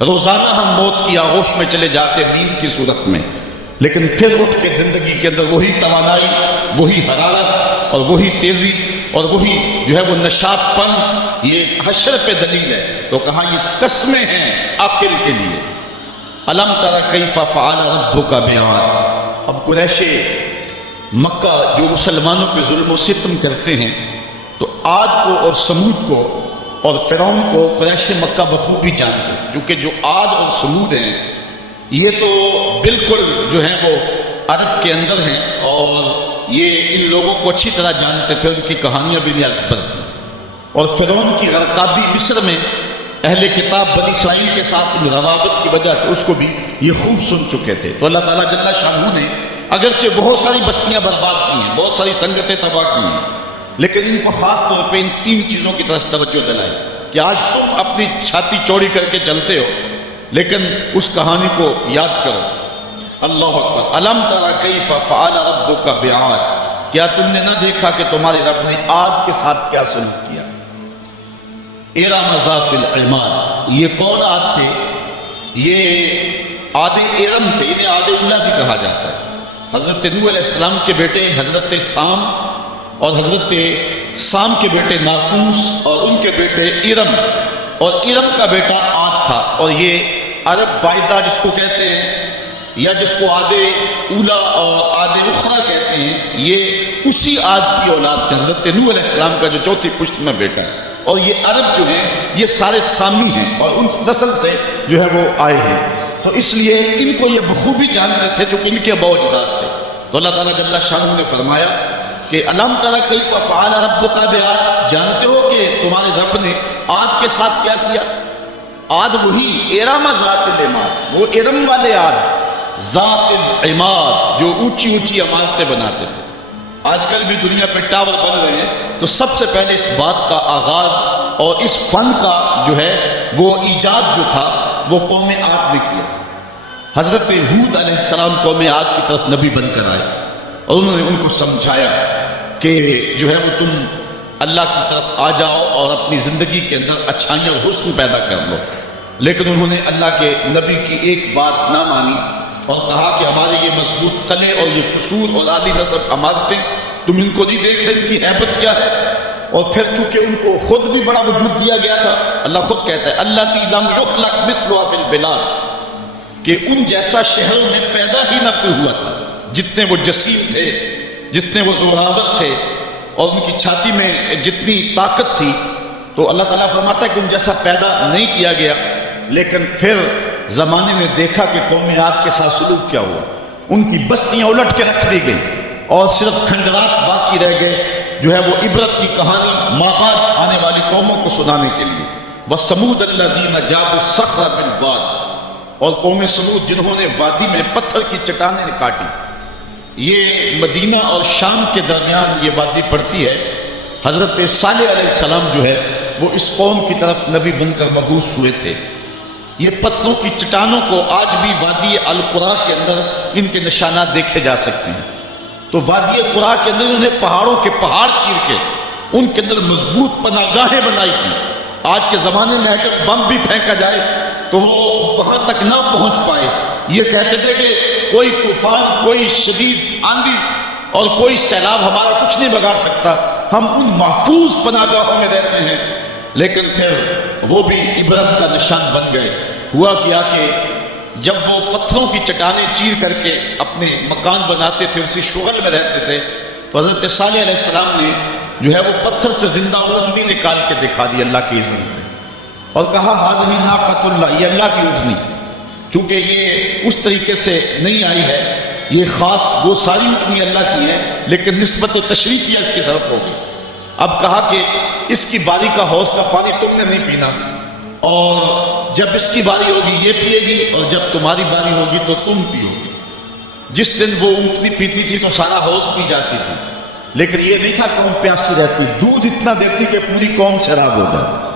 روزانہ ہم موت کی آغوش میں چلے جاتے ہیں نیند کی صورت میں، لیکن پھر اٹھ کے زندگی کے اندر وہی توانائی، وہی حرارت اور وہی تیزی اور وہی جو ہے وہ نشاط پن، یہ حشر پہ دلیل ہے۔ تو کہا یہ قسمیں ہیں عاقل کے لیے۔ الم تر کیف فعل ربک بعاد۔ اب قریش مکہ جو مسلمانوں پہ ظلم و ستم کرتے ہیں، تو عاد کو اور سمود کو اور فرعون کو قریش مکہ بخوبی جانتے تھے، کیونکہ جو عاد اور سمود ہیں یہ تو بالکل جو ہیں وہ عرب کے اندر ہیں، اور یہ ان لوگوں کو اچھی طرح جانتے تھے، ان کی کہانیاں بھی ازبر تھیں۔ اور فرعون کی غرقابی مصر میں اہل کتاب بنی اسرائیل کے ساتھ ان روابط کی وجہ سے اس کو بھی یہ خوب سن چکے تھے۔ تو اللہ تعالیٰ جل شانہ نے اگرچہ بہت ساری بستیاں برباد کی ہیں، بہت ساری سنگتیں تباہ کی ہیں، لیکن ان کو خاص طور پہ ان تین چیزوں کی طرف توجہ دلائی کہ آج تم اپنی چھاتی چوڑی کر کے چلتے ہو، لیکن اس کہانی کو یاد کرو۔ اللہ اکبر۔ الم تر کیف فعل ربک بعاد۔ کیا تم نے نہ دیکھا کہ تمہارے رب نے عاد کے ساتھ کیا سلوک کیا؟ ارم ذات العماد۔ یہ کون عاد تھے؟ یہ عاد ارم تھے، انہیں عاد اولیٰ بھی کہا جاتا ہے۔ حضرت نوح علیہ السلام کے بیٹے حضرت سام، اور حضرت سام کے بیٹے ناقوس، اور ان کے بیٹے ارم، اور ارم کا بیٹا عاد تھا۔ اور یہ عرب باعدہ جس کو کہتے ہیں، یا جس کو عاد اولیٰ اور عاد اخری کہتے ہیں، یہ اسی عاد کی اولاد سے حضرت نوح علیہ السلام کا جو چوتھی پشت میں بیٹا ہے۔ اور یہ عرب جو ہیں یہ سارے سامی ہیں، اور ان نسل سے جو ہے وہ آئے ہیں، تو اس لیے ان کو یہ بخوبی جانتے تھے جو ان کے اباء و اجداد تھے۔ تو اللہ تعالیٰ جل شانہ نے فرمایا کہ الم تر کیف فعل ربک بعاد۔ جانتے ہو کہ تمہارے رب نے عاد کے ساتھ کیا کیا؟ عاد وہی ارم ذات العماد، وہ ارم والے عاد، ذات العماد جو اونچی اونچی عمارتیں بناتے تھے۔ آج کل بھی دنیا پہ ٹاور بن رہے ہیں، تو سب سے پہلے اس بات کا آغاز اور اس فن کا جو ہے وہ ایجاد جو تھا وہ قوم عاد نے کیا تھا۔ حضرت ہود علیہ السلام قوم عاد کی طرف نبی بن کر آئے، اور انہوں نے ان کو سمجھایا کہ جو ہے وہ تم اللہ کی طرف آ جاؤ اور اپنی زندگی کے اندر اچھائیاں اور حسن پیدا کر لو، لیکن انہوں نے اللہ کے نبی کی ایک بات نہ مانی اور کہا کہ ہمارے یہ مضبوط قلعے اور یہ قصور اور عالی نصب عمارتیں تم ان کو نہیں دیکھ رہے، ان کی ہیبت کیا ہے؟ اور پھر چونکہ ان کو خود بھی بڑا وجود دیا گیا تھا، اللہ خود کہتا ہے اللہ کی لم یخلق مثلها فی البلاد، کہ ان جیسا شہروں میں پیدا ہی نہ کوئی ہوا تھا، جتنے وہ جسیم تھے، جتنے وہ زوراور تھے، اور ان کی چھاتی میں جتنی طاقت تھی۔ تو اللہ تعالیٰ فرماتا ہے کہ ان جیسا پیدا نہیں کیا گیا، لیکن پھر زمانے نے دیکھا کہ قوم عاد کے ساتھ سلوک کیا ہوا، ان کی بستیاں الٹ کے رکھ دی گئیں، اور صرف کھنڈرات باقی رہ گئے جو ہے وہ عبرت کی کہانی مابعد آنے والی قوموں کو سنانے کے لیے۔ وَثَمُودَ الَّذِينَ جَابُوا الصَّخْرَ بِالْوَادِ، اور قوم سمود جنہوں نے وادی میں پتھر کی چٹانیں کاٹی۔ یہ مدینہ اور شام کے درمیان یہ وادی پڑتی ہے۔ حضرت صالح علیہ السلام جو ہے وہ اس قوم کی طرف نبی بن کر مبعوث ہوئے تھے۔ یہ پتھروں کی چٹانوں کو آج بھی وادی القرا کے اندر ان کے نشانات دیکھے جا سکتے ہیں۔ تو وادی قرا کے اندر انہوں نے پہاڑوں کے پہاڑ چیر کے ان کے اندر مضبوط پناہ گاہیں بنائی تھی۔ آج کے زمانے میں ایٹم بم بھی پھینکا جائے تو وہ وہاں تک نہ پہنچ پائے۔ یہ کہتے تھے کہ کوئی طوفان، کوئی شدید آندھی اور کوئی سیلاب ہمارا کچھ نہیں بگاڑ سکتا، ہم ان محفوظ پناہ گاہوں میں رہتے ہیں۔ لیکن پھر وہ بھی عبرت کا نشان بن گئے۔ ہوا کیا کہ جب وہ پتھروں کی چٹانیں چیر کر کے اپنے مکان بناتے تھے، اسی شغل میں رہتے تھے، تو حضرت صالح علیہ السلام نے جو ہے وہ پتھر سے زندہ اونٹنی نکال کے دکھا دی اللہ کی اذن سے، اور کہا ہاذہ ناقۃ اللہ، یہ اللہ کی اونٹنی، چونکہ یہ اس طریقے سے نہیں آئی ہے، یہ خاص وہ ساری اونٹنی اللہ کی ہے، لیکن نسبت و تشریفیہ اس کی طرف ہوگی۔ اب کہا کہ اس کی باری کا حوض کا پانی تم نے نہیں پینا، اور جب اس کی باری ہوگی یہ پیے گی، اور جب تمہاری باری ہوگی تو تم پیو گی۔ جس دن وہ اونٹنی پیتی تھی تو سارا حوض پی جاتی تھی، لیکن یہ نہیں تھا قوم پیاسی رہتی، دودھ اتنا دیتی کہ پوری قوم سیراب ہو جاتی۔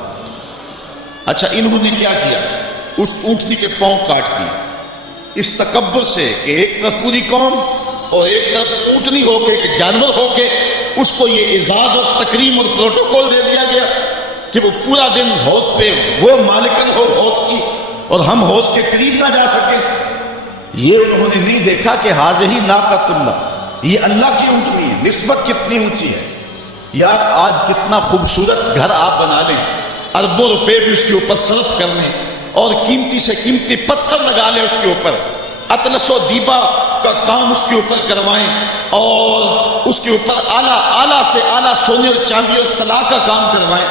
اچھا انہوں نے کیا کیا؟ اس اونٹنی کے پاؤں کاٹ دیے اس تکبر سے کہ ایک طرف پوری قوم اور ایک طرف اونٹنی ہو کے، ایک جانور ہو کے اس کو یہ اعزاز اور تکریم اور پروٹوکول دے دیا گیا کہ وہ پورا دن حوض پہ وہ مالکن ہو حوض کی، اور ہم حوض کے قریب نہ جا سکیں؟ یہ انہوں نے نہیں دیکھا کہ حاضی ناقۃ اللہ، یہ اللہ کی اونٹنی ہے، نسبت کتنی اونچی ہے۔ یار آج کتنا خوبصورت گھر آپ بنا لیں، اربوں روپے بھی اس کے اوپر صرف کر لیں اور قیمتی سے قیمتی پتھر لگا لیں اس کے اوپر، اطلس و دیبا کا کام اس کے اوپر کروائیں اور اس کے اوپر اعلیٰ سے اعلیٰ سونے اور چاندی اور طلا کا کام کروائیں،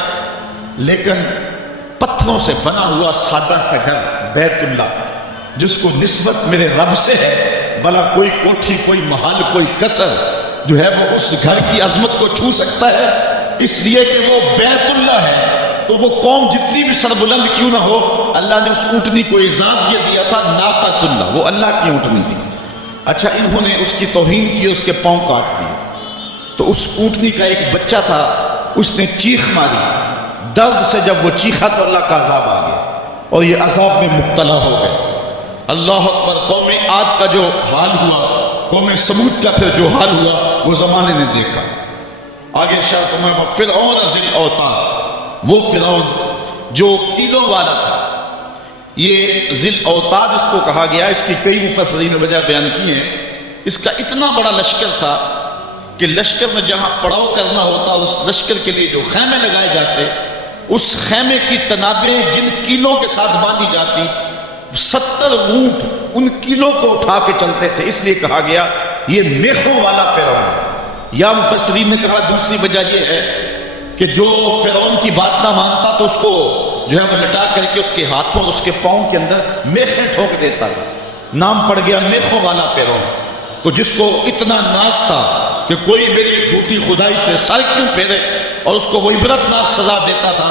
لیکن پتھروں سے بنا ہوا سادہ سا گھر بیت اللہ جس کو نسبت میرے رب سے ہے، بھلا کوئی کوٹھی، کوئی محل، کوئی قصر جو ہے وہ اس گھر کی عظمت کو چھو سکتا ہے؟ اس لیے کہ وہ بیت اللہ ہے۔ تو وہ قوم جتنی بھی سربلند کیوں نہ ہو، اللہ نے اس اونٹنی کو اعزاز یہ دیا تھا ناقۃ اللہ، وہ اللہ کی اونٹنی تھی۔ اچھا انہوں نے اس کی توہین کی، اس کے پاؤں کاٹ دیے، تو اس اونٹنی کا ایک بچہ تھا، اس نے چیخ ماری، درد سے جب وہ چیخا تو اللہ کا عذاب آ گیا اور یہ عذاب میں مبتلا ہو گئے۔ اللہ اکبر، قوم عاد کا جو حال ہوا، قوم سمود کا پھر جو حال ہوا وہ زمانے نے دیکھا۔ آگے شاہ فرمایا فرعون ذی الاوتاد، وہ فرعون جو کیلوں والا تھا، یہ ذی الاوتاد اس کو کہا گیا، اس کی کئی مفسرین نے وجہ بیان کی ہیں۔ اس کا اتنا بڑا لشکر تھا کہ لشکر میں جہاں پڑاؤ کرنا ہوتا، اس لشکر کے لیے جو خیمے لگائے جاتے، اس خیمے کی تنابیں جن کیلوں کے ساتھ باندھی جاتی، 70 اونٹ ان کیلوں کو اٹھا کے چلتے تھے، اس لیے کہا گیا یہ میخوں والا فرعون ہے۔ یا مفسرین نے کہا دوسری وجہ یہ ہے کہ جو فرعون کی بات نہ مانتا تو اس کو جو ہے وہ لٹا کر کے اس کے ہاتھوں اس کے پاؤں کے اندر میخیں ٹھوک دیتا تھا، نام پڑ گیا میخوں والا فرعون۔ تو جس کو اتنا ناز تھا کہ کوئی میری جھوٹی خدائی سے سر کیوں پھیرے، اور اس کو وہ عبرتناک سزا دیتا تھا۔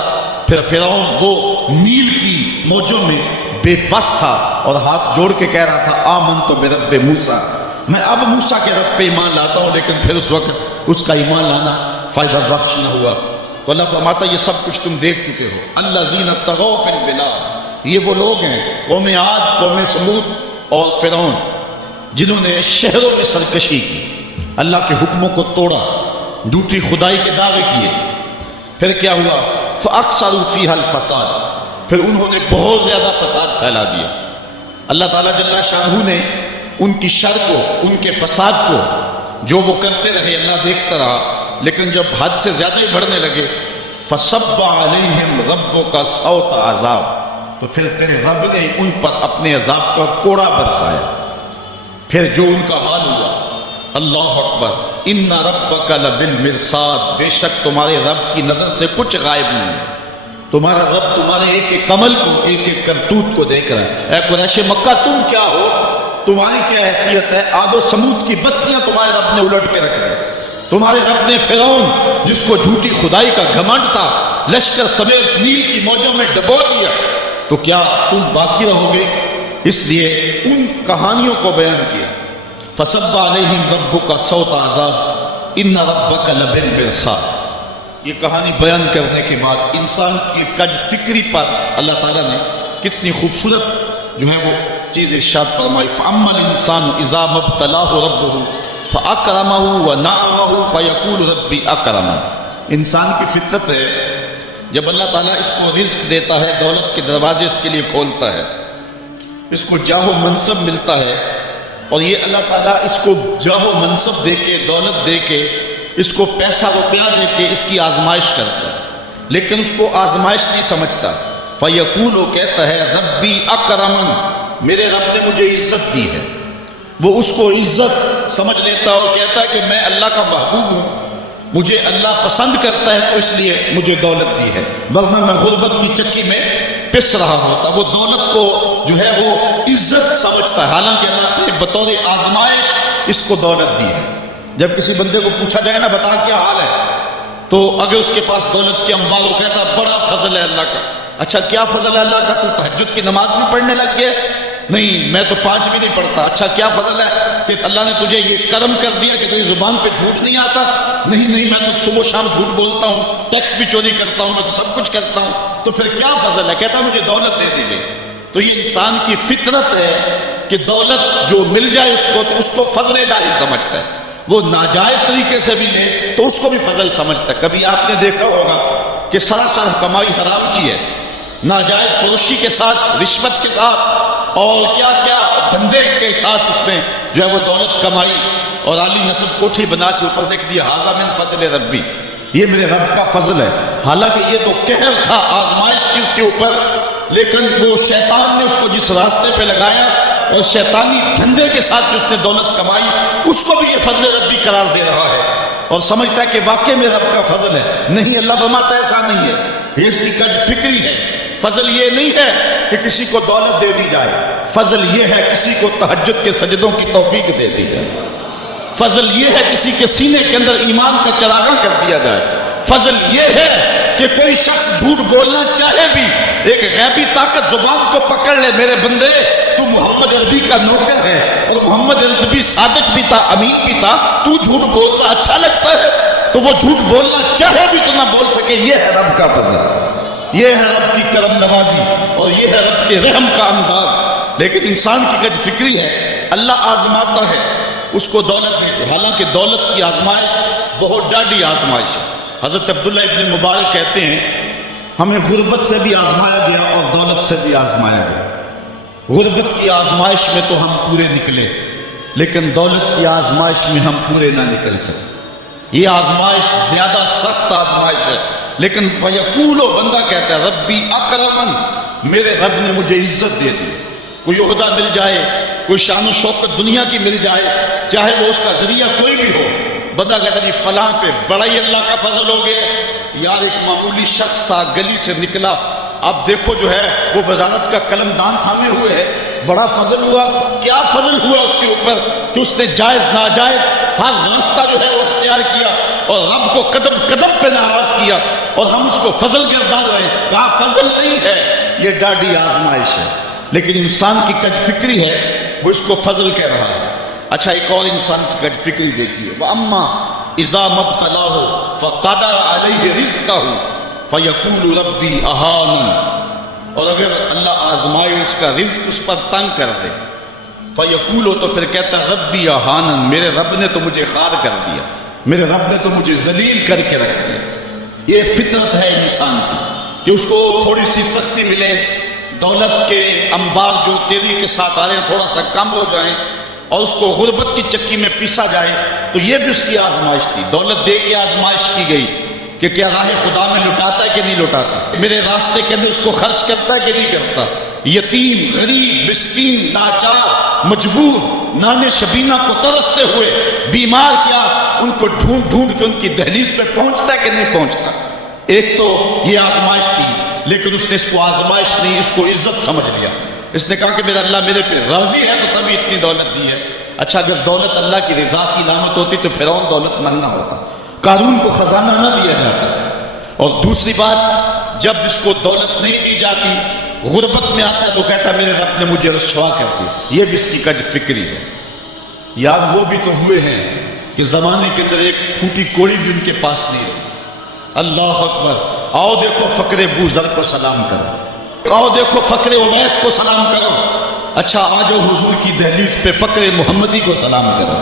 پھر فرعون وہ نیل کی موجوں میں بے بس تھا اور ہاتھ جوڑ کے کہہ رہا تھا آمنت برب موسیٰ، میں اب موسیٰ کے رب پہ ایمان لاتا ہوں، لیکن پھر اس وقت اس کا ایمان لانا فائدہ بخش نہ ہوا۔ تو اللہ فرماتا یہ سب کچھ تم دیکھ چکے ہو۔ الذین طغوا فی البلاد، یہ وہ لوگ ہیں قوم عاد، قوم سمود اور فرعون جنہوں نے شہروں میں سرکشی کی، اللہ کے حکموں کو توڑا، جھوٹی خدائی کے دعوے کیے۔ پھر کیا ہوا؟ فاکثروا فیہا الفساد، پھر انہوں نے بہت زیادہ فساد پھیلا دیا۔ اللہ تعالیٰ جل شانہ نے ان کی شر کو، ان کے فساد کو جو وہ کرتے رہے اللہ دیکھتا رہا، لیکن جب حد سے زیادہ ہی بڑھنے لگے فصب علیہم ربک صوت عذاب، تو پھر تیرے رب نے ان پر اپنے عذاب کا کوڑا برسایا۔ پھر جو ان کا حال ہوا، اللہ اکبر، ان ربک لبالمرصاد، بے شک تمہارے رب کی نظر سے کچھ غائب نہیں ہے، تمہارا رب تمہارے ایک ایک عمل کو، ایک ایک کرتوت کو دیکھ رہا ہے۔ اے قریش مکہ تم کیا ہو، تمہاری کیا حیثیت ہے؟ عاد و سمود کی بستیاں تمہارے رب نے الٹ کے رکھ دی، تمہارے رب نے فرعون جس کو جھوٹی خدائی کا گھمنڈ تھا لشکر سمیت نیل کی موجوں میں ڈبو دیا، تو کیا تم باقی رہو گے؟ اس لیے ان کہانیوں کو بیان کیا۔ فصب علیہم ربک صوت عذاب ان ربک لبالمرصاد، یہ کہانی بیان کرنے کے بعد انسان کی کج فکری پر اللہ تعالیٰ نے کتنی خوبصورت جو ہے وہ چیز ارشاد فرمائی۔ فَأَمَّا الْإِنسَانُ إِذَا مَا ابْتَلَاهُ رَبُّهُ فَأَكْرَمَهُ وَنَعَمَهُ فَيَقُولُ رَبِّي أَكْرَمَنِ، انسان کی فطرت ہے جب اللہ تعالیٰ اس کو رزق دیتا ہے، دولت کے دروازے اس کے لیے کھولتا ہے، اس کو جاہ و منصب ملتا ہے، اور یہ اللہ تعالیٰ اس کو جاہ و منصب دے کے، دولت دے کے، اس کو پیسہ روپیہ دے کے اس کی آزمائش کرتا ہے، لیکن اس کو آزمائش نہیں سمجھتا۔ فَيَقُولُ، وہ کہتا ہے ربی اکرمن، میرے رب نے مجھے عزت دی ہے، وہ اس کو عزت سمجھ لیتا اور کہتا ہے کہ میں اللہ کا محبوب ہوں، مجھے اللہ پسند کرتا ہے تو اس لیے مجھے دولت دی ہے، ورنہ میں غربت کی چکی میں پس رہا ہوتا۔ وہ دولت کو جو ہے وہ عزت سمجھتا ہے، حالانکہ اللہ نے بطور آزمائش اس کو دولت دی ہے۔ جب کسی بندے کو پوچھا جائے نا بتا کیا حال ہے، تو اگر اس کے پاس دولت کے انبار ہو، کہتا بڑا فضل ہے اللہ کا۔ اچھا کیا فضل ہے اللہ کا؟ تو تہجد کی نماز بھی پڑھنے لگ گیا؟ نہیں، میں تو 5 بھی نہیں پڑھتا۔ اچھا کیا فضل ہے کہ اللہ نے تجھے یہ کرم کر دیا کہ تیری زبان پہ جھوٹ نہیں آتا؟ نہیں، میں تو صبح و شام جھوٹ بولتا ہوں، ٹیکس بھی چوری کرتا ہوں، میں تو سب کچھ کرتا ہوں، تو پھر کیا فضل ہے؟ کہتا مجھے دولت دے دی گئی۔ تو یہ انسان کی فطرت ہے کہ دولت جو مل جائے اس کو تو اس کو فضل الہی سمجھتا ہے، وہ ناجائز طریقے سے بھی لے تو اس کو بھی فضل سمجھتا ہے۔ کبھی آپ نے دیکھا ہوگا کہ سراسر کمائی حرام کی ہے، ناجائز فروشی کے ساتھ، رشوت کے ساتھ اور کیا کیا دھندے کے ساتھ اس نے جو ہے وہ دولت کمائی اور عالی نصب کوٹھی بنا کے اوپر لکھ دیا ھذا من فضل ربی، یہ میرے رب کا فضل ہے۔ حالانکہ یہ تو قہر تھا، آزمائش تھی اس کے اوپر، لیکن وہ شیطان نے اس کو جس راستے پہ لگایا اور شیطانی دھندے کے ساتھ جس نے دولت کمائی، اس کو بھی یہ فضل ربی قرار دے رہا ہے اور سمجھتا ہے کہ واقعی میرے رب کا فضل ہے۔ نہیں، اللہ فرماتا ہے ایسا نہیں ہے، یہ اس کی کج فکری ہے۔ فضل یہ نہیں ہے کہ کسی کو دولت دے دی جائے، فضل یہ ہے کسی کو تہجد کے سجدوں کی توفیق دے دی جائے، فضل یہ ہے کسی کے سینے کے اندر ایمان کا چراغاں کر دیا جائے، فضل یہ ہے کہ کوئی شخص جھوٹ بولنا چاہے بھی ایک غیبی طاقت زبان کو پکڑ لے، میرے بندے تو محمد عربی کا نوکر ہے اور محمد عربی صادق بھی تھا، امین بھی تھا، تو جھوٹ بولنا اچھا لگتا ہے تو وہ جھوٹ بولنا چاہے بھی تو نہ بول سکے۔ یہ ہے رب کا فضل، یہ ہے رب کی کرم نوازی اور یہ ہے رب کے رحم کا انداز۔ لیکن انسان کی کج فکری ہے، اللہ آزماتا ہے اس کو دولت دے دو، حالانکہ دولت کی آزمائش بہت ڈاڈی آزمائش ہے۔ حضرت عبداللہ ابن مبارک کہتے ہیں ہمیں غربت سے بھی آزمایا گیا اور دولت سے بھی آزمایا گیا۔ غربت کی آزمائش میں تو ہم پورے نکلے، لیکن دولت کی آزمائش میں ہم پورے نہ نکل سکے۔ یہ آزمائش زیادہ سخت آزمائش ہے، لیکن فیقول بندہ کہتا ہے ربی اکرمن، میرے رب نے مجھے عزت دے دی، کوئی عہدہ مل جائے، کوئی شان و شوکت دنیا کی مل جائے، چاہے وہ اس کا ذریعہ کوئی بھی ہو، بندہ کہتا ہے جی فلاں پہ بڑا ہی اللہ کا فضل ہو گیا۔ یار ایک معمولی شخص تھا، گلی سے نکلا، اب دیکھو جو ہے وہ وزارت کا قلم دان تھامے ہوئے ہے، بڑا فضل ہوا۔ کیا فضل ہوا اس کے اوپر کہ اس نے جائز ناجائز ہر راستہ جو ہے وہ اختیار کیا اور رب کو قدم قدم پہ ناراض کیا، اور ہم اس کو فضل گردان رہے ہیں۔ کہا فضل نہیں ہے، یہ ڈاڈی آزمائش ہے۔ لیکن انسان کی کج فکری ہے، وہ اس کو فضل کہہ رہا ہے۔ اچھا ایک اور انسان کی کج فکری دیکھیے، وَأَمَّا إِذَا مَبْتَلَاهُ فَقَدَرَ عَلَيْهِ رِزْقَهُ فَيَقُولُ رَبِّي أَهَانَنِ، اور اگر اللہ آزمائے اس کا رزق اس پر تنگ کر دے، فَيَقُولُ تو پھر کہتا رَبِّي أَهَانَنِ، میرے رب نے تو مجھے خوار کر دیا، میرے رب نے تو مجھے ذلیل کر کے رکھ دیا۔ یہ فطرت ہے انسان کی کہ اس کو تھوڑی سی سختی ملے، دولت کے انبار جو تیزی کے ساتھ آ رہے ہیں تھوڑا سا کم ہو جائیں اور اس کو غربت کی چکی میں پیسا جائے، تو یہ بھی اس کی آزمائش تھی۔ دولت دے کے آزمائش کی گئی کہ کیا راہ خدا میں لٹاتا ہے کہ نہیں لٹاتا، میرے راستے کے اندر اس کو خرچ کرتا ہے کہ نہیں کرتا۔ یتیم، غریب، مسکین، لاچار، مجبور، نانے شبینہ کو ترستے ہوئے، بیمار کیا ان کو ڈھونڈ ڈھونڈ کے ان کی دہلیز پہ پہنچتا ہے کہ نہیں پہنچتا۔ ایک تو یہ آزمائش تھی، لیکن اس نے اس کو آزمائش نہیں، اس کو عزت سمجھ لیا۔ اس نے کہا کہ میرا اللہ میرے پہ راضی ہے تو تبھی اتنی دولت دی ہے۔ اچھا اگر دولت اللہ کی رضا کی علامت ہوتی تو فرعون دولت مند نہ ہوتا، قارون کو خزانہ نہ دیا جاتا۔ اور دوسری بات، جب اس کو دولت نہیں دی جاتی، غربت میں آتا ہے، وہ کہتا ہے میرے رب نے مجھے رسوا کر دی۔ یہ بھی اس کی کج فکری ہے۔ یار وہ بھی تو ہوئے ہیں کہ زمانے کے اندر ایک پھوٹی کوڑی بھی ان کے پاس نہیں رہی۔ اللہ اکبر، آؤ دیکھو فقر بوذر کو سلام کرو، آؤ دیکھو فقر اویس کو سلام کرو، اچھا آ جاؤ حضور کی دہلیز پہ فقر محمدی کو سلام کرو۔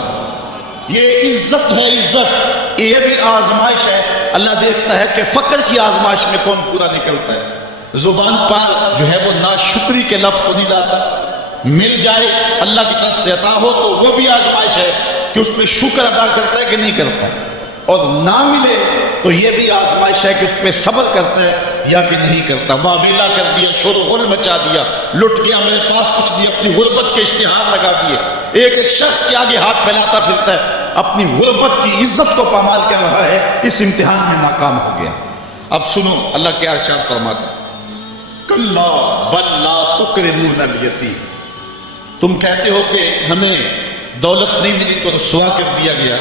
یہ عزت ہے، عزت، یہ بھی آزمائش ہے۔ اللہ دیکھتا ہے کہ فقر کی آزمائش میں کون پورا نکلتا ہے۔ زبان پر جو ہے وہ ناشکری کے لفظ کو نہیں لاتا، مل جائے اللہ کی طرف سے عطا ہو تو وہ بھی آزمائش ہے کہ اس پہ شکر ادا کرتا ہے کہ نہیں کرتا، اور نہ ملے تو یہ بھی آزمائش ہے کہ اس پہ صبر کرتا ہے یا کہ نہیں کرتا۔ واویلا کر دیا، شور و غل مچا دیا، لٹ گیا، میرے پاس کچھ نہیں، اپنی غربت کے اشتہار لگا دیے۔ ایک ایک شخص کے آگے ہاتھ پھیلاتا پھرتا ہے، اپنی غربت کی عزت کو پامال کر رہا ہے، اس امتحان میں ناکام ہو گیا۔ اب سنو اللہ کیا ارشاد فرماتا ہے، کلا بل لا تکرمون الیتیم، تم کہتے ہو کہ ہمیں دولت نہیں ملی تو رسوا کر دیا گیا،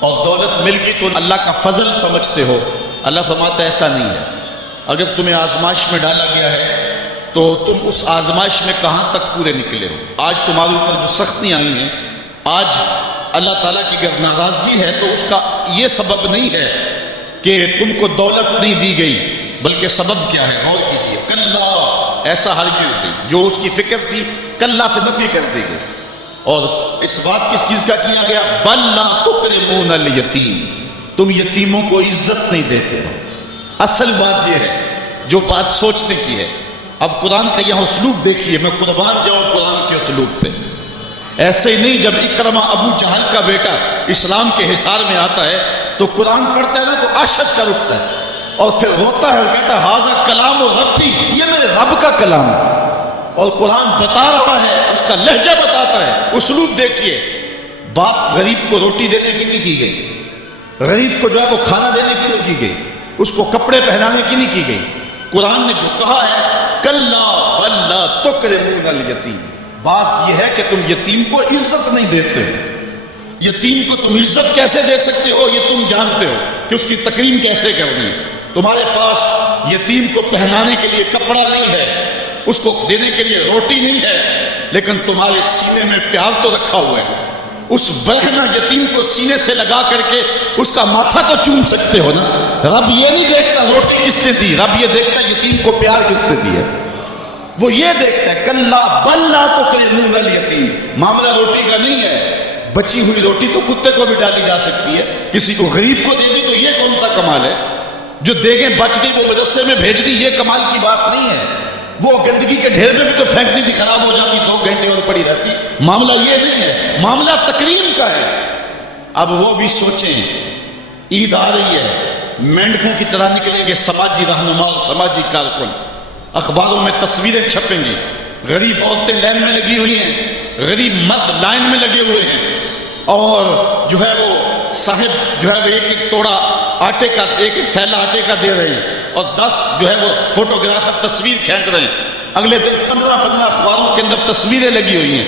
اور دولت مل گئی تو اللہ کا فضل سمجھتے ہو۔ اللہ فرماتا ہے ایسا نہیں ہے، اگر تمہیں آزمائش میں ڈالا گیا ہے تو تم اس آزمائش میں کہاں تک پورے نکلے ہو۔ آج تمہارے اوپر جو سختیاں آئی ہیں، آج اللہ تعالیٰ کی اگر ناراضگی ہے تو اس کا یہ سبب نہیں ہے کہ تم کو دولت نہیں دی گئی، بلکہ سبب کیا ہے، غور کیجیے۔ کلا، ایسا ہرگز نہیں، جو اس کی فکر تھی کلا سے نفی کر دی گئی، اور اس بات کس چیز کا کیا گیا، بل لا تکرمون الیتیم، تم یتیموں کو عزت نہیں دیتے ہو۔ اصل بات یہ ہے جو بات سوچنے کی ہے۔ اب قرآن کا یہاں اسلوب دیکھیے، میں قربان جاؤں قرآن کے اسلوب پہ۔ ایسے ہی نہیں، جب اکرمہ ابو جہل کا بیٹا اسلام کے حصار میں آتا ہے تو قرآن پڑھتا ہے نا تو عشش کر اٹھتا ہے اور پھر روتا ہے اور کہتا ہے ھذا کلام ربی، یہ میرے رب کا کلام ہے۔ اور قرآن بتا رہا ہے، اس کا لہجہ بتاتا ہے، اسلوب دیکھیے۔ بات غریب کو روٹی دینے کی نہیں کی گئی، غریب کو جو ہے وہ کھانا دینے کی نہیں کی گئی، اس کو کپڑے پہنانے کی نہیں کی گئی۔ قرآن نے جو کہا ہے کلا بل لا تکرمون الیتیم، بات یہ ہے کہ تم یتیم کو عزت نہیں دیتے ہو۔ یتیم کو تم عزت کیسے دے سکتے ہو یہ تم جانتے ہو کہ اس کی تکریم کیسے کرنی ہے۔ تمہارے پاس یتیم کو پہنانے کے لیے کپڑا نہیں ہے، اس کو دینے کے لیے روٹی نہیں ہے، لیکن تمہارے سینے میں پیاز تو رکھا ہوا ہے۔ اس برہنہ یتیم کو سینے سے لگا کر کے اس کا ماتھا تو چوم سکتے ہو نا۔ رب یہ نہیں دیکھتا روٹی کس نے دی، رب یہ دیکھتا یتیم کو پیار کس نے دیا، وہ یہ دیکھتا ہے کلا بل لا تکرمون الیتیم۔ معاملہ روٹی کا نہیں ہے، بچی ہوئی روٹی تو کتے کو بھی ڈالی جا سکتی ہے، کسی کو غریب کو دے دی تو یہ کون سا کمال ہے؟ جو دیگیں بچ گئی وہ مدرسے میں بھیج دی، یہ کمال کی بات نہیں ہے۔ وہ گندگی کے ڈھیر میں بھی تو پھینک دی تھی، خراب ہو جاتی 2 گھنٹے اور پڑی رہتی۔ معاملہ یہ نہیں ہے، معاملہ تکریم کا ہے۔ اب وہ بھی سوچیں، عید آ رہی ہے، مینڈکوں کی طرح نکلیں گے سماجی رہنما اور سماجی کارکن، اخباروں میں تصویریں چھپیں گی، غریب عورتیں لائن میں لگی ہوئی ہیں، غریب مرد لائن میں لگے ہوئے ہیں، اور جو ہے وہ صاحب جو ہے وہ ایک توڑا آٹے کا، ایک تھیلا آٹے کا دے رہے ہیں، اور 10 جو ہے وہ فوٹوگرافر تصویر کھینچ رہے ہیں۔ اگلے دن 15 اخباروں کے اندر تصویریں لگی ہوئی ہیں۔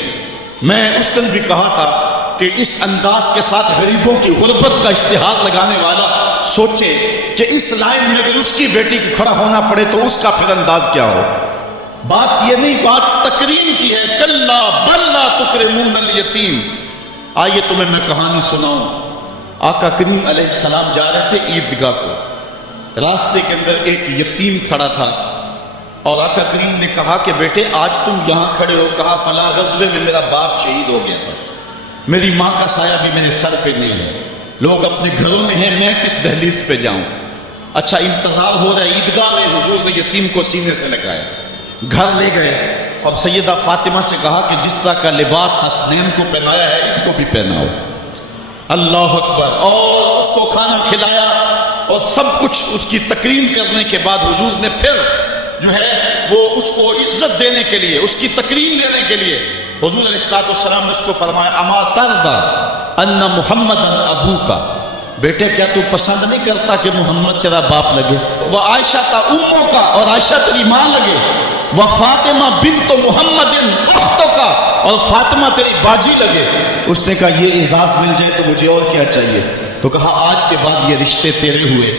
میں اس دن بھی کہا تھا کہ اس انداز کے ساتھ غریبوں کی غربت کا اشتہار لگانے والا سوچے کہ اس لائن میں اگر اس کی بیٹی کو کھڑا ہونا پڑے تو اس کا پھر انداز کیا ہو۔ بات یہ نہیں، بات تکریم کی ہے، کلا بل لا تکرمون الیتیم۔ آئیے تمہیں میں کہانی سناؤں۔ آقا کریم علیہ السلام جا رہے تھے عیدگاہ کو، راستے کے اندر ایک یتیم کھڑا تھا، اور آقا کریم نے کہا کہ بیٹے آج تم یہاں کھڑے ہو، کہا فلاں غزوے میں میرا باپ شہید ہو گیا تھا، میری ماں کا سایہ بھی میرے سر پہ نہیں ہے، لوگ اپنے گھروں میں ہیں، میں کس دہلیز پہ جاؤں۔ اچھا انتظار ہو رہا ہے عیدگاہ میں، حضور نے یتیم کو سینے سے لگایا، گھر لے گئے اور سیدہ فاطمہ سے کہا کہ جس طرح کا لباس حسنین کو پہنایا ہے اس کو بھی پہناؤ۔ اللہ اکبر، اور اس کو کھانا کھلایا اور سب کچھ اس کی تکریم کرنے کے بعد حضور نے پھر جو ہے وہ اس کو عزت دینے کے لیے، اس کی تکریم دینے کے لیے حضور علیہ السلام نے اس کو فرمایا اما ترضى ان محمد ابوکا، بیٹے کیا تو پسند نہیں کرتا کہ محمد تیرا باپ لگے، وہ عائشہ کا اموں کا، اور عائشہ تیری ماں لگے، وہ فاطمہ بنت محمد اختوں کا، اور فاطمہ تیری باجی لگے۔ اس نے کہا یہ اعزاز مل جائے تو مجھے اور کیا چاہیے؟ تو کہا آج کے بعد یہ رشتے تیرے ہوئے۔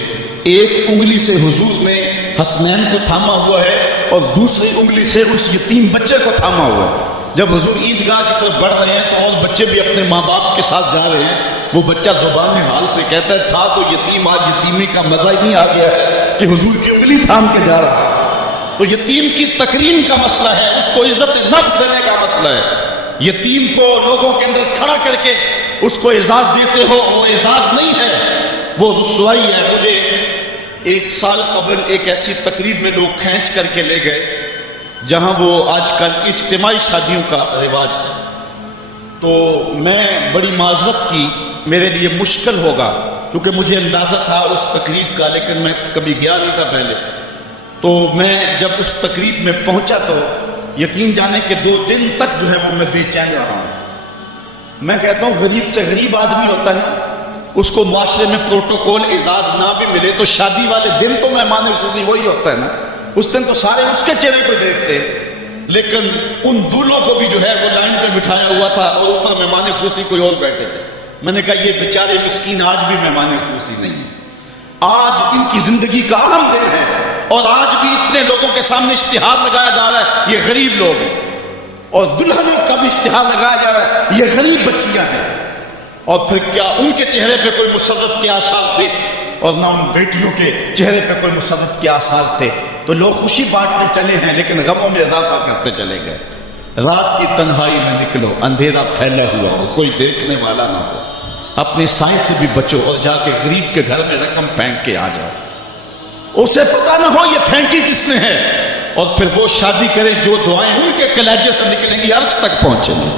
ایک انگلی سے حضور نے حسنین کو تھاما ہوا ہے اور دوسری انگلی سے اس یتیم بچے کو تھاما ہوا ہے۔ جب حضور عیدگاہ کی طرف بڑھ رہے ہیں تو اور بچے بھی اپنے ماں باپ کے ساتھ جا رہے ہیں، وہ بچہ زبان حال سے کہتا ہے تھا تو یتیم، آج یتیمی کا مزہ ہی نہیں آ گیا ہے کہ حضور کی انگلی تھام کے جا رہا ہے۔ تو یتیم کی تکریم کا مسئلہ ہے، اس کو عزت نفس دینے کا مسئلہ ہے۔ یتیم کو لوگوں کے اندر کھڑا کر کے اس کو اعزاز دیتے ہو، وہ اعزاز نہیں ہے، وہ رسوائی ہے۔ مجھے 1 سال قبل ایک ایسی تقریب میں لوگ کھینچ کر کے لے گئے جہاں وہ آج کل اجتماعی شادیوں کا رواج ہے، تو میں بڑی معذرت کی، میرے لیے مشکل ہوگا کیونکہ مجھے اندازہ تھا اس تقریب کا، لیکن میں کبھی گیا نہیں تھا پہلے۔ تو میں جب اس تقریب میں پہنچا تو یقین جانے کہ 2 دن تک جو ہے وہ میں بے چین رہا ہوں۔ میں کہتا ہوں غریب سے غریب آدمی ہوتا ہے نا، اس کو معاشرے میں پروٹوکول اعزاز نہ بھی ملے تو شادی والے دن تو مہمان خصوصی وہی ہوتا ہے نا، اس دن تو سارے اس کے چہرے پہ دیکھتے، لیکن ان دولوں کو بھی جو ہے وہ لائن پہ بٹھایا ہوا تھا اور اوپر مہمان خصوصی کوئی اور بیٹھے تھے۔ میں نے کہا یہ بیچارے مسکین آج بھی مہمان خصوصی نہیں ہیں، آج ان کی زندگی کا اہم دن ہے اور آج بھی اتنے لوگوں کے سامنے اشتہار لگایا جا رہا ہے یہ غریب لوگ ہیں، اور دلہنوں کا بھی اشتہار لگایا جا رہا ہے یہ غریب بچیاں ہیں۔ اور پھر کیا ان کے چہرے پہ کوئی مسرت کے آثار تھے؟ اور نہ ان بیٹیوں کے چہرے پہ کوئی مسرت کے آثار تھے۔ تو لوگ خوشی بانٹنے چلے ہیں لیکن غموں میں اضافہ کرتے چلے گئے۔ رات کی تنہائی میں نکلو، اندھیرا پھیلا ہوا ہو، کوئی دیکھنے والا نہ ہو، اپنے سائے سے بھی بچو اور جا کے غریب کے گھر میں رقم پھینک کے آ جاؤ۔ اسے پتہ نہ ہو یہ پھینکی کس نے ہے، اور پھر وہ شادی کرے جو دعائیں ان کے کلیجے سے نکلیں گی عرش تک پہنچیں گی۔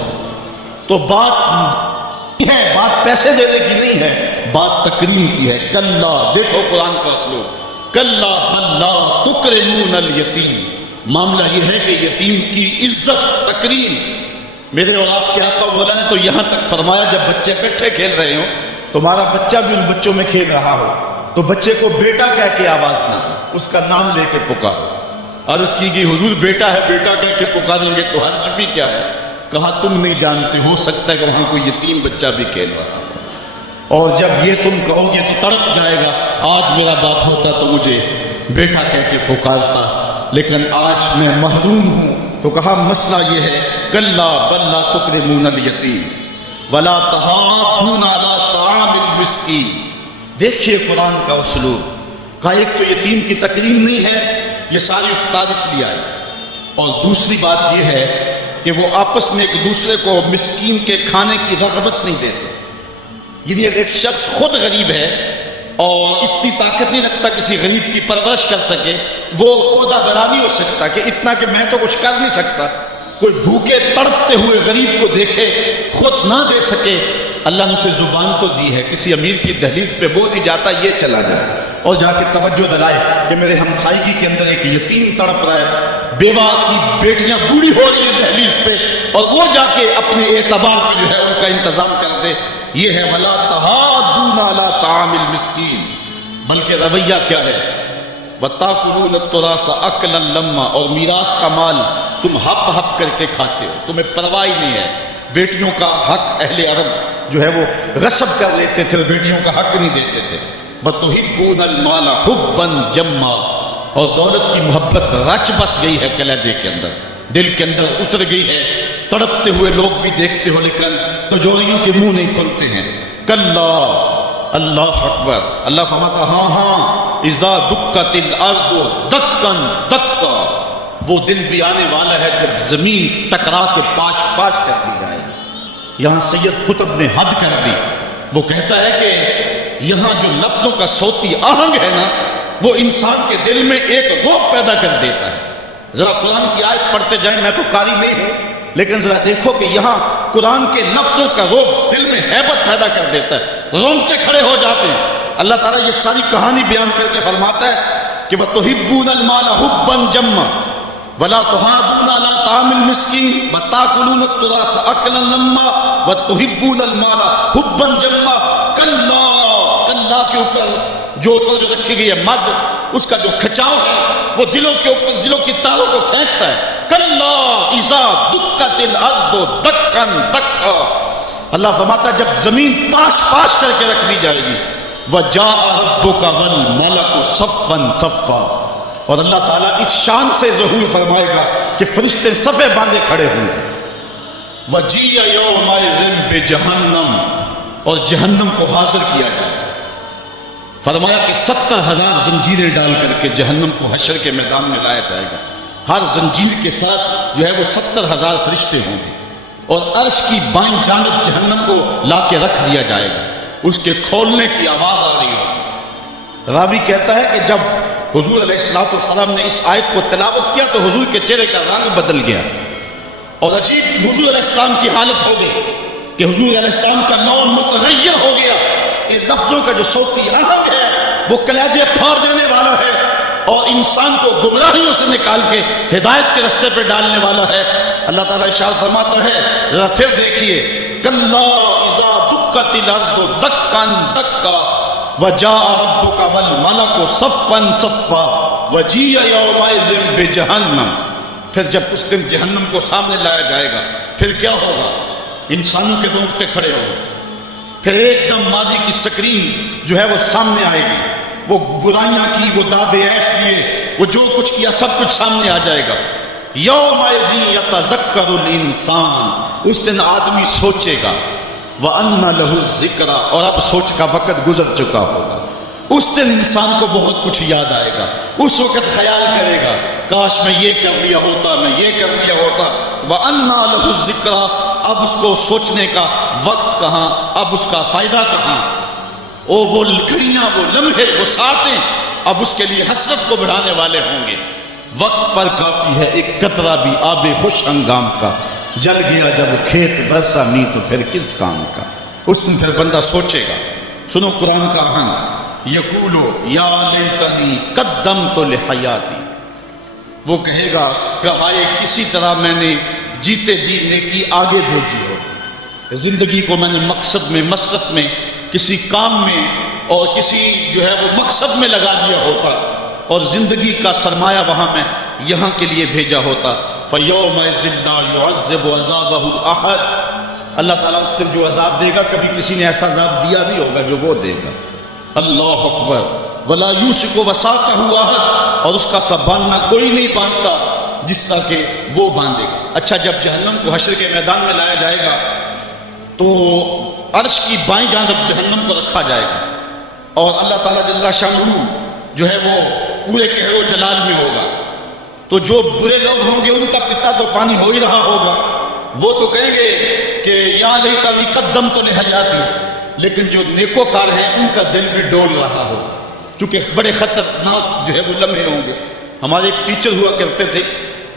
تو بات ہے، بات پیسے دینے کی نہیں ہے، بات تکریم کی ہے۔ کلا، دیکھو قرآن کا اسلوب، کلا بل لا تکرمون الیتیم، معاملہ یہ ہے کہ یتیم کی عزت، تکریم۔ میرے اور آپ کے آقا مولا نے تو یہاں تک فرمایا جب بچے اکٹھے کھیل رہے ہوں، تمہارا بچہ بھی ان بچوں میں کھیل رہا ہو تو بچے کو بیٹا کہہ کے آواز نہ دو، اس کا نام لے کے پکارو۔ عرض کی گئی حضور بیٹا ہے، بیٹا کہہ کے پکاریں گے تو حرج بھی کیا ہے؟ کہا تم نہیں جانتے، ہو سکتا ہے کہ وہاں کوئی یتیم بچہ بھی کھیل رہا ہو، اور جب یہ تم کہو گے تو تڑپ جائے گا، آج میرا باپ ہوتا تو مجھے بیٹا کہہ کے پکارتا، لیکن آج میں محروم ہوں۔ تو کہا مسئلہ یہ ہے، کلا بل لا تکرمون الیتیم ولا تحاضون علی طعام المسکین۔ دیکھیے قرآن کا اسلوب، کہا ایک تو یتیم کی تکریم نہیں ہے، یہ ساری افطار اس لیے آئی، اور دوسری بات یہ ہے کہ وہ آپس میں ایک دوسرے کو مسکین کے کھانے کی رغبت نہیں دیتے۔ یعنی ایک شخص خود غریب ہے اور اتنی طاقت نہیں رکھتا کسی غریب کی پرورش کر سکے، وہ عہدہ دار نہیں ہو سکتا کہ اتنا کہ میں تو کچھ کر نہیں سکتا، کوئی بھوکے تڑپتے ہوئے غریب کو دیکھے خود نہ دے سکے۔ اللہ نے اسے زبان تو دی ہے، کسی امیر کی دہلیز پہ بول نہیں جاتا یہ چلا جائے اور جا کے توجہ دلائے کہ میرے ہمسائیگی کے اندر ایک یتیم تڑپ رہا ہے، بیوہ کی بیٹیاں بوڑھی ہو رہی ہیں دہلیز پہ، اور وہ جا کے اپنے اعتبار پہ جو ہے ان کا انتظام کر دے۔ یہ ہے ولا تحاضون علی طعام المسکین۔ بلکہ رویہ کیا ہے، وتاکلون التراث اکلا لما، اور میراث کا مال تم ہپ ہپ کر کے کھاتے ہو، تمہیں پرواہ ہی نہیں ہے۔ بیٹیوں کا حق اہل عرب جو ہے وہ غصب کر لیتے تھے، بیٹیوں کا حق نہیں دیتے تھے۔ وتحبون المال حبا جما، اور دولت کی محبت رچ بس گئی ہے کلیجے کے اندر، دل کے اندر اتر گئی ہے۔ تڑپتے ہوئے لوگ بھی دیکھتے ہو لیکن تجوریوں کے منہ نہیں کھلتے ہیں۔ کلا، اللہ اکبر، اللہ فرماتا ہاں ہاں اذا دکت الارض دکا دکا، وہ دن بھی آنے والا ہے جب زمین ٹکرا کے پاش پاش کر دی جائے گی۔ یہاں سید قطب نے حد کر دی، وہ کہتا ہے کہ یہاں جو لفظوں کا صوتی آہنگ ہے نا، وہ انسان کے دل میں ایک رعب پیدا کر دیتا ہے۔ ذرا قرآن کی آیت پڑھتے جائیں، میں تو قاری نہیں ہوں لیکن ذرا دیکھو کہ یہاں قرآن کے لفظوں کا رعب دل میں ہیبت پیدا کر دیتا ہے، رونگٹے کھڑے ہو جاتے ہیں۔ اللہ تعالیٰ یہ ساری کہانی بیان کر کے فرماتا ہے کہ وَتُحِبُّونَ الْمَالَ حُبًّا جَمًّا وَلَا تُحَاضُونَ عَلَىٰ طَعَامِ الْمِسْكِينِ وَتَأْكُلُونَ التُّرَاثَ أَكْلًا لَمًّا وَتُحِبُّونَ الْمَالَ حُبًّا جَمًّا۔ کلا کے اوپر جو رکھی گئی ہے مد، اس کا جو کھچاؤ ہے وہ دلوں کے اوپر، دلوں کی تاروں کو کھینچتا ہے۔ کلا اذا دکت الارض دکا دکا، اللہ فرماتا جب زمین پاش پاش کر کے رکھ دی جائے گی، وجاء ربک والملک صفا صفا، اور اللہ تعالیٰ اس شان سے ظہور فرمائے گا کہ فرشتے صفے باندھے کھڑے ہوں گے۔ وجیء یومئذ بجہنم، اور جہنم کو حاضر کیا جائے گا۔ فرمایا کہ 70,000 زنجیریں ڈال کر کے جہنم کو حشر کے میدان میں لایا جائے گا، ہر زنجیر کے ساتھ جو ہے وہ 70,000 فرشتے ہوں گے، اور عرش کی بائیں جانب جہنم کو لا کے رکھ دیا جائے گا، اس کے کھولنے کی آواز آ رہی ہوگی۔ راوی کہتا ہے کہ جب حضور علیہ السلام نے اس آیت کو تلاوت کیا تو حضور کے چہرے کا رنگ بدل گیا، اور عجیب حضور علیہ السلام کی حالت ہو گئی کہ حضور علیہ السلام کا لون متغیر ہو گیا۔ یہ لفظوں کا جو صوتی آہنگ ہے وہ کلیجے پھاڑ دینے والا ہے، اور انسان کو گمراہیوں سے نکال کے ہدایت کے رستے پہ ڈالنے والا ہے۔ اللہ تعالیٰ ارشاد فرماتا ہے، ذرا پھر دیکھیے، کلا اذا دکت الارض دکا دکا وجاء ربک والملک صفا صفا وجیء یومئذ بجہنم۔ پھر جب اس دن جہنم کو سامنے لایا جائے گا، پھر کیا ہوگا؟ انسانوں کے رونگٹے کھڑے ہوں گے، پھر ایک دم ماضی کی سکرین جو ہے وہ سامنے آئے گی، وہ برائیاں کی، وہ داد عیش کیے، وہ جو کچھ کیا سب کچھ سامنے آ جائے گا۔ یومئذ یتذکر الانسان، اس دن آدمی سوچے گا، وَأَنَّ لَهُ الذِّکْرَىٰ، اور اب سوچ کا وقت گزر چکا ہوگا۔ اس دن انسان کو بہت کچھ یاد آئے گا، اس وقت خیال کرے گا کاش میں یہ کر لیا ہوتا، میں یہ کر لیا ہوتا۔ وَأَنَّ لَهُ الذِّکْرَىٰ، اب اس کو سوچنے کا وقت کہاں، اب اس کا فائدہ کہاں؟ وہ گھڑیاں، وہ لمحے، وہ ساعتیں اب اس کے لیے حسرت کو بڑھانے والے ہوں گے۔ وقت پر کافی ہے ایک قطرہ بھی آب خوش ہنگام کا، جل گیا جب کھیت برسا می تو پھر کس کام کا۔ اس دن پھر بندہ سوچے گا، سنو قرآن کا آہنگ، یقولو یا لیتنی قدمت لحیاتی، وہ کہے گا کہ ہائے کسی طرح میں نے جیتے جی نیکی آگے بھیجی ہو، زندگی کو میں نے مقصد میں، مسلک میں، کسی کام میں اور کسی جو ہے وہ مقصد میں لگا دیا ہوتا، اور زندگی کا سرمایہ وہاں میں یہاں کے لیے بھیجا ہوتا۔ فَيَوْمَئِذٍ لَا يُعَذِّبُ عَذَابَهُ أَحَدٌ، اللہ تعالیٰ اس دن جو عذاب دے گا کبھی کسی نے ایسا عذاب دیا نہیں ہوگا جو وہ دے گا۔ اللہ اکبر۔ وَلَا يُوثِقُ وَثَاقَهُ أَحَدٌ، اور اس کا سب باندھنا کوئی نہیں باندھتا جس طرح کہ وہ باندھے گا۔ اچھا، جب جہنم کو حشر کے میدان میں لایا جائے گا تو عرش کی بائیں جانب جہنم کو رکھا جائے گا، اور اللہ تعالیٰ جل شانہ جو ہے وہ پورے قہر و جلال میں ہوگا، تو جو برے لوگ ہوں گے ان کا پتا تو پانی ہو ہی رہا ہوگا، وہ تو کہیں گے کہ یا لیتنی قدمت لحیاتی، لیکن جو نیکوکار ہیں ان کا دل بھی ڈول رہا ہوگا، کیونکہ بڑے خطرناک جو ہے وہ لمحے ہوں گے۔ ہمارے ایک ٹیچر ہوا کرتے تھے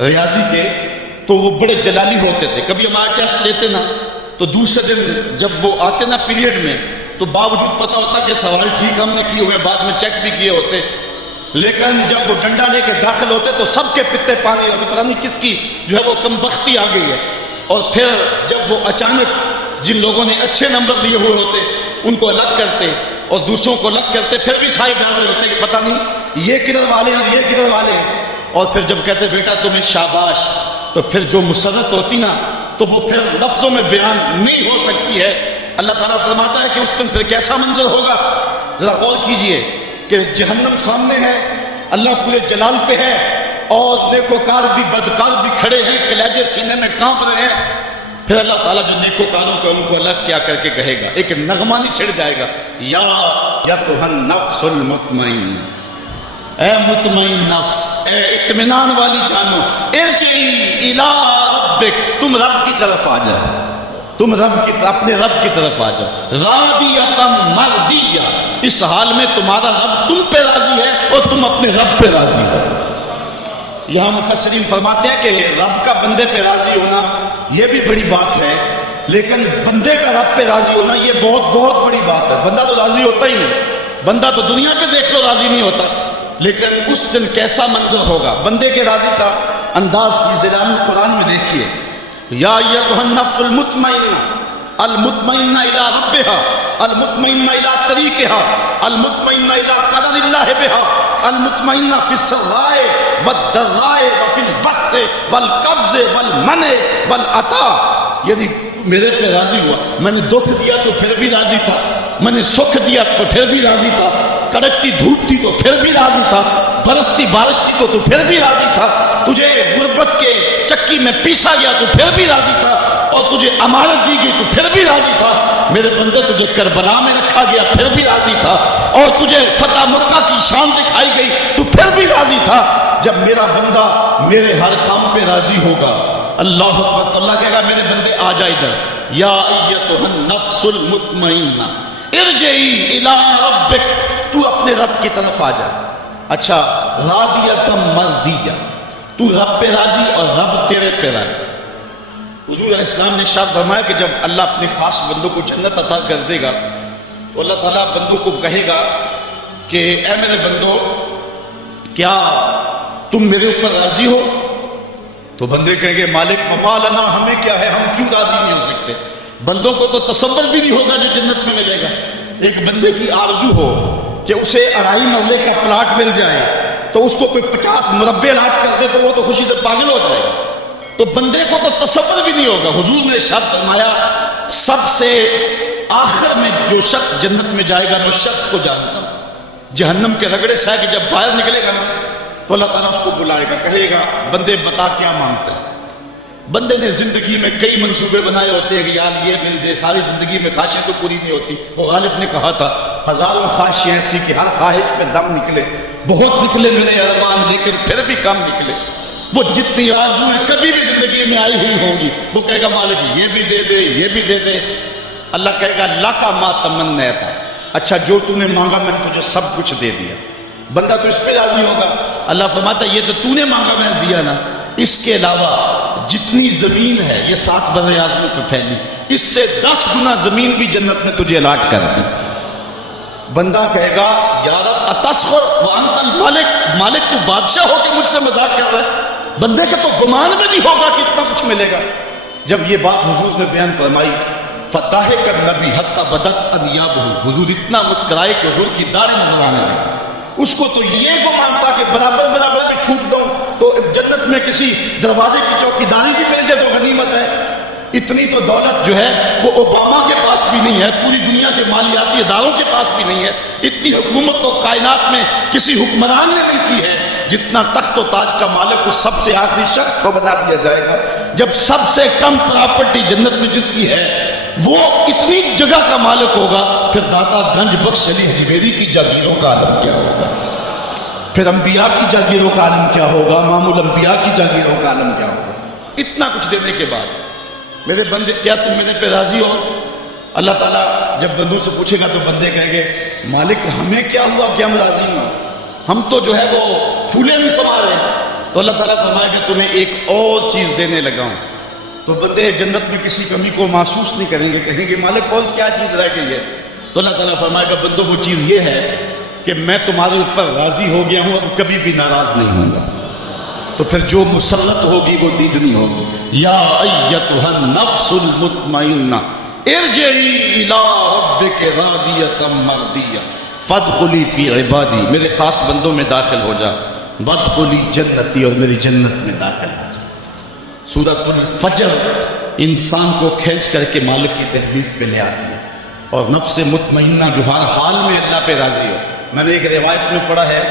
ریاضی کے، تو وہ بڑے جلالی ہوتے تھے، کبھی ہمارا ٹیسٹ لیتے نا تو دوسرے دن جب وہ آتے نا پیریڈ میں تو باوجود پتا ہوتا کہ سوال ٹھیک ہم نے کیے ہوئے، بعد میں چیک بھی کیے ہوتے، لیکن جب وہ ڈنڈا لے کے داخل ہوتے تو سب کے پتے پانی ہوتے، پتہ نہیں کس کی جو ہے وہ کم بختی آ گئی ہے۔ اور پھر جب وہ اچانک جن لوگوں نے اچھے نمبر لیے ہوئے ہوتے ان کو الگ کرتے اور دوسروں کو الگ کرتے، پھر بھی سائے ڈال رہے ہوتے کہ پتہ نہیں یہ کدھر والے ہیں یہ کدھر والے ہیں، اور پھر جب کہتے بیٹا تمہیں شاباش، تو پھر جو مسرت ہوتی نا تو وہ پھر لفظوں میں بیان نہیں ہو سکتی ہے۔ اللہ تعالیٰ فرماتا ہے کہ اس دن پھر کیسا منظر ہوگا، ذرا غور کیجئے کہ جہنم سامنے ہے، اللہ پورے جلال پہ ہے، اور نیکوکار بھی بدکار بھی کھڑے ہیں، کلیجے سینے میں کانپ رہے ہیں۔ پھر اللہ تعالیٰ جو نیکوکاروں کو ان کو الگ کیا کر کے کہے گا، ایک نغمہ نہیں چھڑ جائے گا، یا ایتھا النفس المطمئنہ، اے مطمئن نفس، اے اطمینان والی جانو، ارجعی الی ربک، تم رب کی طرف آ جاؤ، تم اپنے رب کی طرف آ جاؤ، راضیۃ مرضیہ، اس حال میں تمہارا رب تم پہ راضی ہے اور تم اپنے رب پہ راضی ہو۔ یہاں مفسرین فرماتے ہیں کہ رب کا بندے پہ راضی ہونا یہ بھی بڑی بات ہے، لیکن بندے کا رب پہ راضی ہونا یہ بہت بہت بڑی بات ہے۔ بندہ تو راضی ہوتا ہی نہیں، بندہ تو دنیا پہ دیکھ لو راضی نہیں ہوتا، لیکن اس دن کیسا منظر ہوگا بندے کے راضی کا انداز ضلع قرآن میں دیکھیے۔ یا ایتھا النفس المطمئنہ، المطمئنہ الی ربہا، المطمئنہ الی طریقہا، المطمئنہ الی قدر اللہ بہا، المطمئنہ فی السراء والضراء وفی البسط والقبض والمنع والعطاء، یعنی میرے پہ راضی ہوا، میں نے دکھ دیا تو پھر بھی راضی تھا، میں نے سکھ دیا تو پھر بھی راضی تھا، کڑکتی دھوپ تھی تو پھر بھی راضی تھا، برستی بارش تھی تو پھر بھی راضی تھا، تجھے غربت کے چکی میں پیسا گیا تو پھر بھی راضی تھا، اور تجھے امانت دی گئی تو پھر بھی راضی تھا، میرے بندے تجھے کربلا میں رکھا گیا پھر بھی راضی تھا، اور تجھے فتح مکہ کی شان دکھائی گئی تو پھر بھی راضی تھا۔ جب میرا بندہ میرے ہر کام پہ راضی ہوگا، اللہ اکبر، تو اللہ کہے گا میرے بندے آ جا ادھر، یا ایتھا النفس المطمئنہ ارجعی الی ربک، تو اپنے رب کی طرف آ جا۔ اچھا، راضیۃ مرضیہ، تو رب پہ راضی اور رب تیرے پہ راضی۔ حضور علیہ السلام نے ارشاد فرمایا کہ جب اللہ اپنے خاص بندوں کو جنت عطا کر دے گا تو اللہ تعالیٰ بندوں کو کہے گا کہ اے میرے بندو، کیا تم میرے اوپر راضی ہو؟ تو بندے کہیں گے مالک وما لنا، ہمیں کیا ہے، ہم کیوں راضی نہیں ہو سکتے؟ بندوں کو تو تصور بھی نہیں ہوگا جو جنت میں ملے گا۔ ایک بندے کی آرزو ہو کہ اسے 2.5 مرلے کا پلاٹ مل جائے تو اس کو کوئی 50 مربع لاٹ کر دے تو وہ تو خوشی سے پاگل ہو جائے گا، تو بندے کو تو تصور بھی نہیں ہوگا۔ حضور نے ارشاد فرمایا سب سے آخر میں جو شخص جنت میں جائے گا میں اس شخص کو جانتا ہوں، جہنم کے رگڑے سے کہ جب باہر نکلے گا نا تو اللہ تعالیٰ اس کو بلائے گا، کہے گا بندے بتا کیا مانگتے ہیں۔ بندے نے زندگی میں کئی منصوبے بنائے ہوتے ہیں کہ یار یہ مل جائے، ساری زندگی میں خواہشیں تو پوری نہیں ہوتی۔ وہ غالب نے کہا تھا ہزاروں خواہشیں ایسی کہ ہر خواہش پہ دم نکلے، بہت نکلے میرے ارمان لیکن پھر بھی کم نکلے۔ وہ جتنی آرزویں کبھی بھی زندگی میں آئی ہوئی ہوں گی وہ کہے گا مالک یہ بھی دے دے یہ بھی دے دے۔ اللہ کہے گا لا کا ما تمنیت، اچھا جو تو نے مانگا میں نے تجھے سب کچھ دے دیا، بندہ تو اس پہ راضی ہوگا. اللہ فرماتا ہے یہ تو تو نے مانگا میں نے دیا نا. اس کے علاوہ جتنی زمین ہے یہ 7 بر اعظم پہ پھیلی, اس سے 10 گنا زمین بھی جنت میں تجھے الاٹ کر دی. بندہ کہے گا یا رب اتسخر وانت الملک, مالک تو بادشاہ ہو کے مجھ سے مذاق کر رہا ہے. بندے کے تو گمان میں نہیں ہوگا کہ اتنا کچھ ملے گا. جب یہ بات حضور نے بیان فرمائی, فتح کر نبی حتی بدت انیابہ, حضور اتنا مسکرائے کہ حضور کی داڑھی نظر آنے لگی. اس کو تو یہ گمان تھا کہ برابر برابر میں چھوٹ دوں تو جنت میں کسی دروازے کی چوکیداری بھی مل جائے تو غنیمت ہے. اتنی تو دولت جو ہے وہ اوباما کے پاس بھی نہیں ہے, پوری دنیا کے مالیاتی اداروں کے پاس بھی نہیں ہے. اتنی حکومت تو کائنات میں کسی حکمران نے نہیں کی ہے جتنا تخت و تاج کا مالک اس سب سے آخری شخص کو بنا دیا جائے گا. جب سب سے کم پراپرٹی جنت میں جس کی ہے وہ اتنی جگہ کا مالک ہوگا, پھر داتا گنج بخش علی جویری کی جاگیروں کا عالم کیا ہوگا, پھر انبیاء کی جاگیروں کا عالم کیا ہوگا, امام الانبیاء کی جاگیروں کا عالم کیا ہوگا. اتنا کچھ دینے کے بعد میرے بندے کیا تم میرے پہ راضی ہو؟ اللہ تعالیٰ جب بندوں سے پوچھے گا تو بندے کہیں گے مالک ہمیں کیا ہوا کہ ہم راضی ہوں, ہم تو جو ہے وہ پھولے نہیں سما رہے. تو اللہ تعالیٰ فرمائے گا تمہیں ایک اور چیز دینے لگا ہوں. تو بندے جنت میں کسی کمی کو محسوس نہیں کریں گے, کہیں گے مالک اور کیا چیز رہ گئی ہے؟ تو اللہ تعالیٰ فرمائے گا بندوں وہ چیز یہ ہے کہ میں تمہارے اوپر راضی ہو گیا ہوں, اب کبھی بھی ناراض نہیں ہوں گا. تو پھر جو مسلط ہوگی وہ دیدنی ہوگی. یا ایتھا النفس المطمئنہ ارجعی الی ربک راضیۃ مرضیہ فادخلی فی عبادی, میرے خاص بندوں میں داخل ہو جا, وادخلی جنتی, اور میری جنت میں داخل ہو جا. سورۃ الفجر انسان کو کھینچ کر کے مالک کی تحمیل پہ لے آتی ہے, اور نفس مطمئنہ جو ہر حال میں اللہ پہ راضی ہو. میں نے ایک روایت میں پڑھا ہے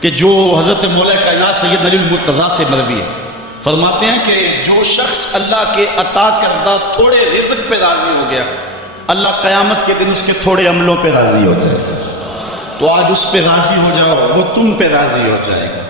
کہ جو حضرت مولا کائنات سید علی المرتضیٰ سے مروی ہے, فرماتے ہیں کہ جو شخص اللہ کے عطا کردہ تھوڑے رزق پہ راضی ہو گیا, اللہ قیامت کے دن اس کے تھوڑے عملوں پہ راضی ہو جائے گا. تو آج اس پہ راضی ہو جاؤ, وہ تم پہ راضی ہو جائے گا.